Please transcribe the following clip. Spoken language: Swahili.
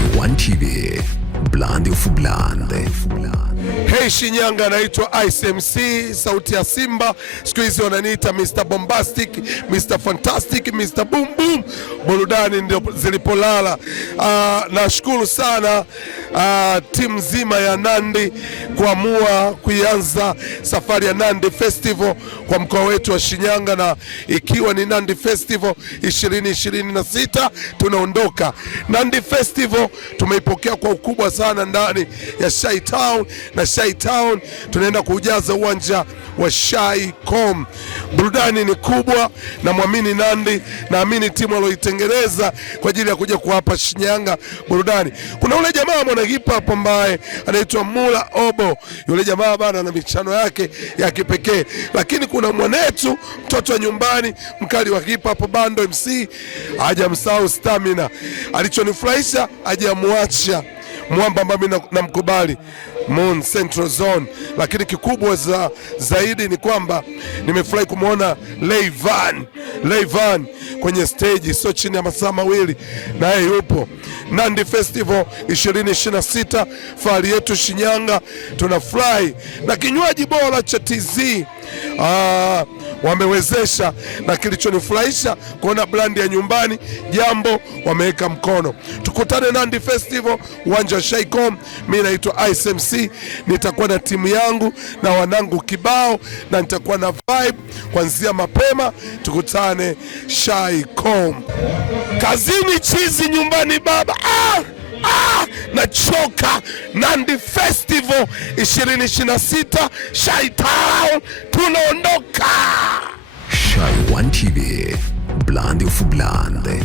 Shy One TV, Blandi of Blandi. Hey Shinyanga, naitwa ICMC, sauti ya Simba. Siku hizi wananiita Mr. Bombastic, Mr. Fantastic, Mr. Boom Boom. Burudani ndio zilipolala. Nashukuru sana timu nzima ya Nandi kuamua kuianza safari ya Nandi Festival kwa mkoa wetu wa Shinyanga, na ikiwa ni Nandi Festival 2026 tunaondoka. Nandi Festival tumeipokea kwa ukubwa sana ndani ya Shy Town, na Shy Town tunaenda kujaza uwanja wa Shy.com. Burudani ni kubwa, na muamini Nandi, naamini timu aloitengeneza kwa ajili ya kuja kuwapa Shinyanga burudani. Kuna ule jamaa mwana hip hop ambaye anaitwa Mula Obo. Yule jamaa bana na michano yake ya kipekee, lakini kuna mwanetu mtoto wa nyumbani mkali wa hip hop Bando MC, hajamsahau Stamina. Alichonifurahisha hajamwacha mwamba ambaye mimi namkubali, Moon Central Zone. Lakini kikubwa zaidi ni kwamba nimefurahi kumwona Rayvanny kwenye stage, sio chini ya masaa mawili naye yupo. Nandi Festival 2026, fahari yetu Shinyanga, tunafurahi na kinywaji bora cha TZ wamewezesha, na kilichonifurahisha kuona brandi ya nyumbani Jambo wameweka mkono. Tukutane Nandi Festival, uwanja wa Shy.com. Mimi naitwa ICMC, nitakuwa na timu yangu na wanangu kibao, na nitakuwa na vibe kuanzia mapema. Tukutane Shy.com. Kazini chizi, nyumbani baba. Nachoka. Nandi Festival 2026 Shy Town, tunaondoka. Shy One TV, Blandi of Blandi.